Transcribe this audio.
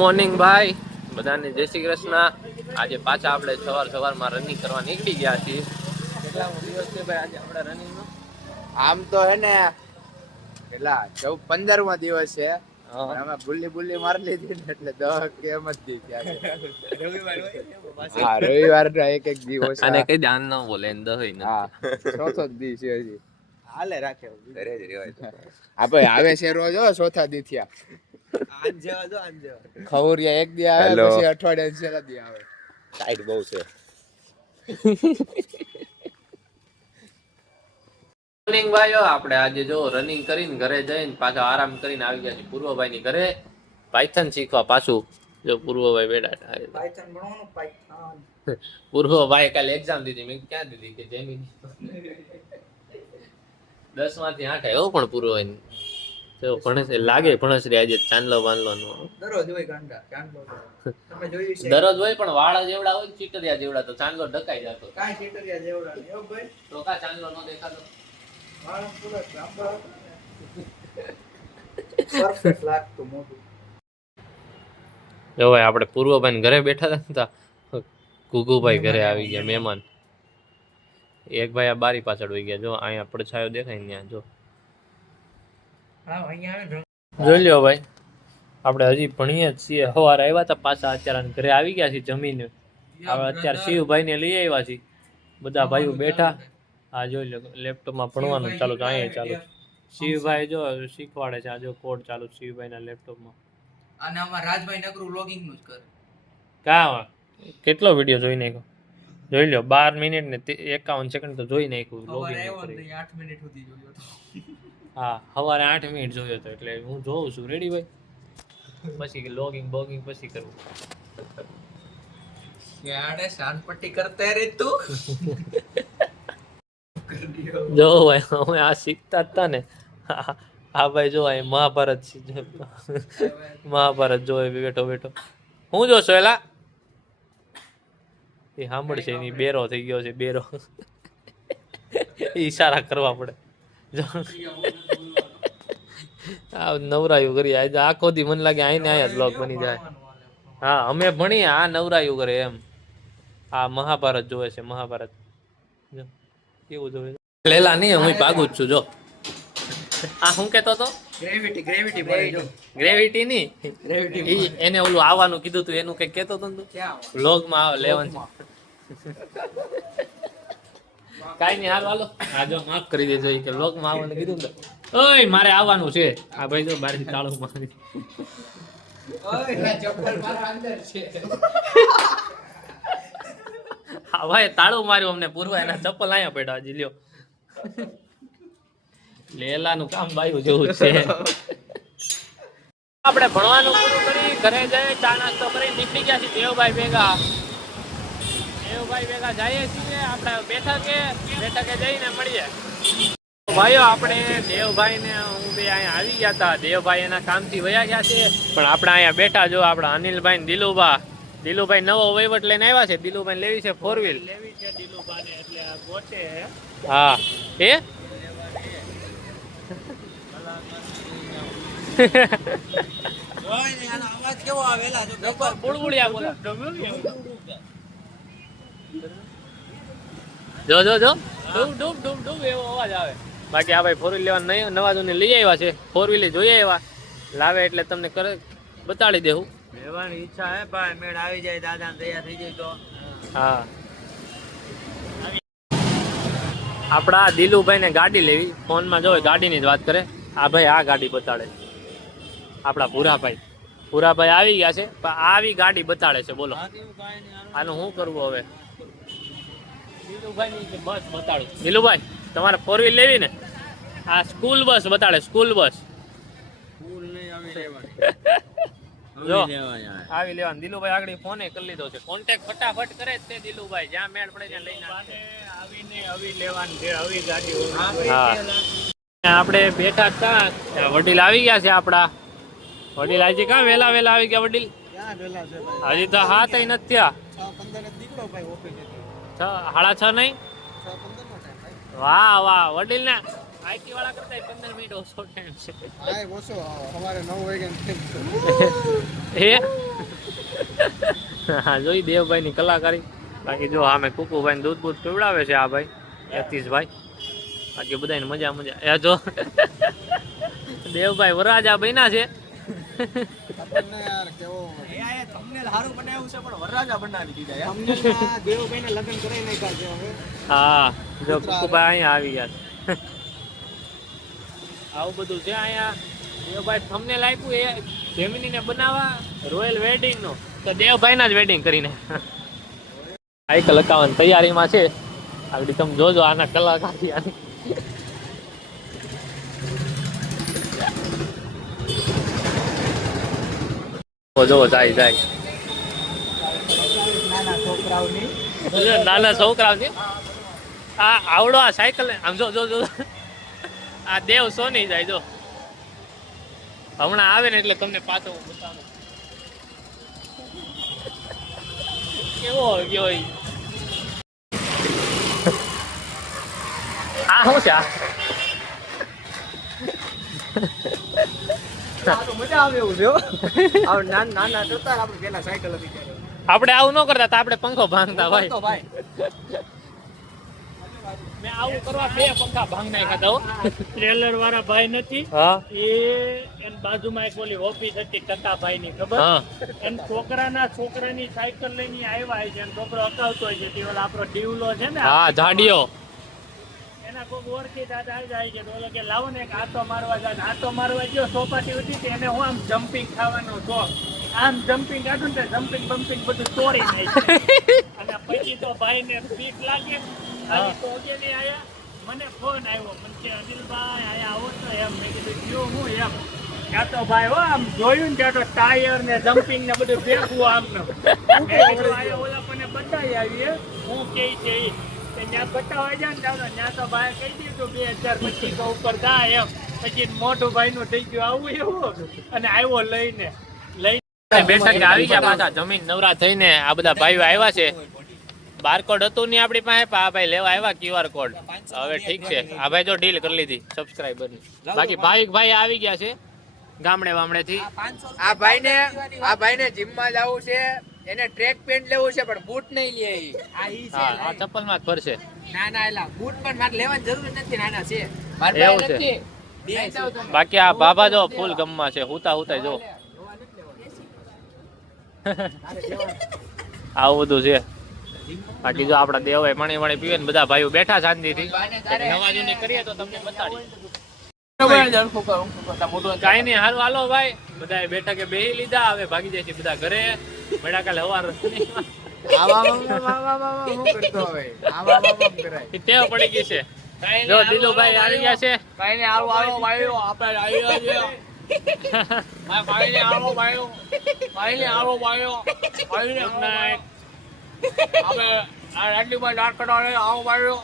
Morning ભાઈ, બધાને જય શ્રી કૃષ્ણ. આજે પાછા આપણે સવારમાં રનિંગ કરવા નીકળી ગયા છીએ. કેટલામો દિવસ છે ભાઈ આજે આપણે રનિંગ નો? આમ તો હે ને પેલા 15મો દિવસ છે. અમે બુલ્લી મારી લીધી ને એટલે 10 કે એમ જ દી ગયા. રવિવાર નો એક દિવસ અને કઈ ધ્યાન ન બોલે ને દહઈ ને. હા, ચોથો દી છે હજી. હાલે રાખે ઘરે જ રહેવાય. આપણે આવે છે રોજ ચોથા દી થયા. ખવરિયા એક દી આવે પછી અઠવાડિયા છેલ્લા દી આવે. ટાઈટ બહુ છે. મોર્નિંગ ભાઈઓ, આપણે આજે જો રનિંગ કરીને ઘરે જઈને પાછા આરામ કરીને આવી ગયા છીએ પૂર્વભાઈ ની ઘરે. પાયથન શીખવા પાછું જો પૂર્વભાઈ બેઠા. પાયથન ભણવાનું પાયથન. પૂર્વભાઈ કાલે એક્ઝામ દીધી. મેં ક્યાં દીધી કે જેમી 10 માંથી 8 આવ્યો પણ પૂર્વભાઈ તો ભણે છે લાગે ભણસરી આજે ચાંદલો બાંધલો નો દરરોજ હોય ગાંડા ચાંદલો તમે જોયું છે દરરોજ હોય પણ વાળા જેવડા હોય ચીટરિયા જેવડા તો ચાંદલો ઢકાઈ જતો કાઈ ચીટરિયા જેવડા ને એવું ભાઈ તો કા ચાંદલો નો દેખાતો વાળા પૂરા લાંબા પરફેક્ટ લાગતું મોટું. જો ભાઈ આપણે પૂર્વભાઈ ઘરે બેઠા હતા ગુગુભાઈ ઘરે આવી ગયા મહેમાન. એક ભાઈ આ બારી પાછળ વઈ ગયા. જો અહીંયા પડછાયો દેખાય ત્યાં જો. જોઈ લ્યો ભાઈ, આપણે હજી ભણીએ જ છીએ. સવારે આવ્યા હતા પાછા અત્યારે ઘરે આવી ગયા છીએ જમીને. હવે અત્યારે શિવભાઈ ને લઈ આવ્યા છીએ. બધા ભાઈઓ બેઠા. આ જોઈ લો લેપટોપમાં ભણવાનું ચાલુ છે. અહીંયા ચાલુ શિવભાઈ જો શીખવાડે છે. આ જો કોડ ચાલુ શિવભાઈ ના લેપટોપમાં. અને અમાર રાજભાઈ નકરું લોગિંગ નું જ કરે. કા કેટલો વિડિયો જોઈ નાખ્યો? જોઈ લ્યો 12 મિનિટ ને 51 સેકન્ડ તો જોઈ નાખ્યું. લોગિંગ 8 મિનિટ સુધી જોયો તો. હા, સવારે 8 મિનિટ જોયો હતો એટલે હું જોઉં છું. રેડી ભાઈ? પછી લોગિંગ બોગિંગ પછી કરવું. યાડે શાનપટ્ટી કરતા રે તું. જો ભાઈ અમે આ શીખતા હતા ને. આ ભાઈ જો આ મહાભારત જોવે બેઠો હું જોશો એલા એ સાંભળશે એની બેરો થઈ ગયો છે. બેરો ઈશારા કરવા પડે. આ નવરાયું કરી આજે આખો દી મને લાગે આઈને આયા બ્લોગ બની જાય. હા, અમે ભણીએ આ નવરાયું કરે એમ. આ મહાભારત જોવે છે. મહાભારત જો કેવું જોવે. લેલા નહીં હું ભાગું જ છું. જો આ હું કેતો તો ગ્રેવિટી ની એને ઓલું આવવાનું કીધું તું એનું કઈ કેતો તો તું વ્લોગ માં આવે લેવાનું કાઈ નહીં. હાલો આ જો માફ કરી દેજો કે વ્લોગ માં આવવાનું કીધું ને. ઓય મારે આવવાનું છે. આ ભાઈ જો બારથી તાળું મારી. ઓય ચપ્પલ મારા અંદર છે. હા ભાઈ તાળું માર્યું અમને પૂર્વ. એના ચપ્પલ અહીંયા પડ્યા હજી લ્યો. લેલાનું કામ બાયું જેવું છે. આપણે ભણવાનું પૂરું કરી ઘરે જઈએ ચા નાસ્તો કરી નીકળી ગયા છીએ દેવભાઈ ભેગા જઈએ છીએ. આપણે બેઠકે જઈને મળીએ. ભાઈઓ આપણે દેવભાઈ ને હું બે અહીંયા આવી ગયા હતા. દેવભાઈ એના કામથી વયા ગયા છે પણ આપણે અહીંયા બેઠા. જો આપણા અનિલભાઈ દિલુભાઈ નવો વહીવટ લઈને આવ્યા છે. દિલુભાઈ લેવી છે 4 વ્હીલ લેવી છે દિલુભાઈ એટલે ગોઠે. હા એ જો એવો અવાજ આવે. બાકી આ ભાઈ 4 વ્હીલ લેવા નહીં નવાજોને લઈ આવ્યા છે. 4 વ્હીલ જોઈ આવ્યા. લાવે એટલે તમને બતાડી દેવું. લેવાની ઈચ્છા હે ભાઈ. મેળ આવી જાય દાદા તૈયાર થઈ જાય તો. હા, આપડા દિલુભાઈ ને ગાડી લેવી. ફોનમાં જો ગાડીની જ વાત કરે. આ ભાઈ આ ગાડી બતાડે. આપડા ભૂરાભાઈ આવી ગયા છે પણ આવી ગાડી બતાડે છે. બોલો આનું શું કરવું હવે? દિલુભાઈ ની બસ બતાડું. દિલુભાઈ તમારે 4 વ્હીલ લેવી ને? આ સ્કૂલ બસ બતાડે. સ્કૂલ બસ જો આવી લેવાની. દિલુભાઈ આગળ ફોને કરી લીધો છે. કોન્ટેક્ટ ફટાફટ કરે જ તે દિલુભાઈ. જ્યાં મેળ પડે ત્યાં લઈને આવીને આવી લેવાની છે. આવી ગાડી. હા, આપણે બેઠા હતા. વડીલ આવી ગયા છે આપડા. વડીલ આજે ક્યાં વેલા આવી ગયા વડીલ? હજી તો 7 નથી થયા. 6:30 નહીં? વાહ વડીલ ને આઈટી વાળા કરતા 15 મિનિટ ઓછો ટાઈમ છે. હા ઓછો. સવારે 9 વાગે હે હા જોઈ દેવભાઈ ની કલાકારી. બાકી જો આમે કુકુભાઈ દૂધ બૂધ પીવડાવે છે આ ભાઈ યતીશભાઈ. બાકી બધાને મજા મજા. એ જો દેવભાઈ વરાજા બન્યા છે. હા જો કુકુભાઈ અહીંયા આવી ગયા છે. આવું બધું છે અહીંયા. દેવભાઈ થંબનેલ આપ્યું એ જેમિનીને બનાવવા રોયલ વેડિંગ નો, તો દેવભાઈના જ વેડિંગ કરીને સાયકલ હકાવવાની તૈયારીમાં છે. આગળ તમે જોજો આના કલાકારી આની. જો જાય જાય નાના છોકરાઓની આ આવડો આ સાયકલ આમ જો જો જો આ દેવ સોની જાય જો. હમણાં આવે ને એટલે તમને પાછો હું બતાવું કેવો ગયો. આ શું છે? મજા આવે એવું છે. નાના જોતા આપણે પેલા સાયકલ હતી. આપણે આવું ન કરતા, આપણે પંખો ભાંગતા ભાઈ. મેં આવું કરવા 2 પંખા ભાંગ નાખ્યા હતા. ટ્રેલર વાળા ભાઈ નથી હા એ એન બાજુમાં એક ઓલી ઓફિસ હતી ટકાભાઈ ની ખબર. હા એન છોકરાની સાયકલ લઈને આવ્યા છે. એન છોકરો અકાવતો હોય છે તે ઓલા આપણો ડીવલો છે ને હા જાડિયો. એના કોઈક ઓળખી દાદા જાય છે તો ઓલો કે લાવો ને એક આટો મારવા જાય. આટો મારવા ગયો સોપાટી હતી એને હું આમ જમ્પિંગ ખાવાનો શોખ. આમ જમ્પિંગ કાઢું ને જમ્પિંગ બમ્પિંગ બધું તોડી નાખે. અને પછી તો ભાઈ ને બીક લાગે. ખાલી તો ઓગે નહીં આયા. મને ફોન આવ્યો મને કે અનિલભાઈ આયા આવો તો એમ. મેં કીધું ગયો હું એમ. ત્યાં તો ભાઈ હો આમ જોયું ને ત્યાં તો ટાયર ને જમ્પિંગ ને બધું ભેગું આમ ને ઓલા મને બતાવી આવીએ હું કે છે ત્યાં બતાવવા જાય ને ત્યાં તો ભાઈ કહી દીધું 2025 ઉપર જાય એમ. પછી મોટું ભાઈ નું થઈ ગયું આવું એવું. અને આવ્યો લઈને બેઠક આવી ગયા પાછા જમીન નવરા થઈને. આ બધા ભાઈઓ આવ્યા છે. બારકોડ હતું નહીં આપણી પાસે, આ ભાઈ લેવા આવ્યા QR કોડ. હવે ઠીક છે, આ ભાઈ જો ડીલ કરી લીધી સબસ્ક્રાઇબર ની. બાકી ભાઈ આવી ગયા છે ગામડે વામડે થી. આ ભાઈને જીમ માં જવું છે, એને ટ્રેક પેન્ટ લેવું છે પણ બૂટ નહીં લે. આ ચપ્પલ માં જ ફરશે. ના એલા બૂટ પણ મારે લેવાની જરૂર નથી. નાના છે એવું છે. બાકી આ બાબા જો ફૂલ ગમમાં છે. હુતા જો આવું બધું છે. બાકી જો આપડા દેવાય પાણી પીવે ને બધા ભાઈઓ બેઠા શાંતિથી. નવા જૂની કરીએ તો તમને બતાડી. કઈ નહીં હારું હાલો ભાઈ. બધા બેઠકે બેહી લીધા. હવે ભાગી જાય છે બધા ઘરે. મેળા કાલે હવાર ટેવ પડી ગઈ છે. જો દિલુભાઈ આવી ગયા છે. કઈ ને આવો ભાઈઓ આપણે આવી ગયા છે. ભાઈ ને આવો ભાઈઓ. આપણે આ રાટલી ભાઈ દાંત કટાવે આવો ભાઈઓ.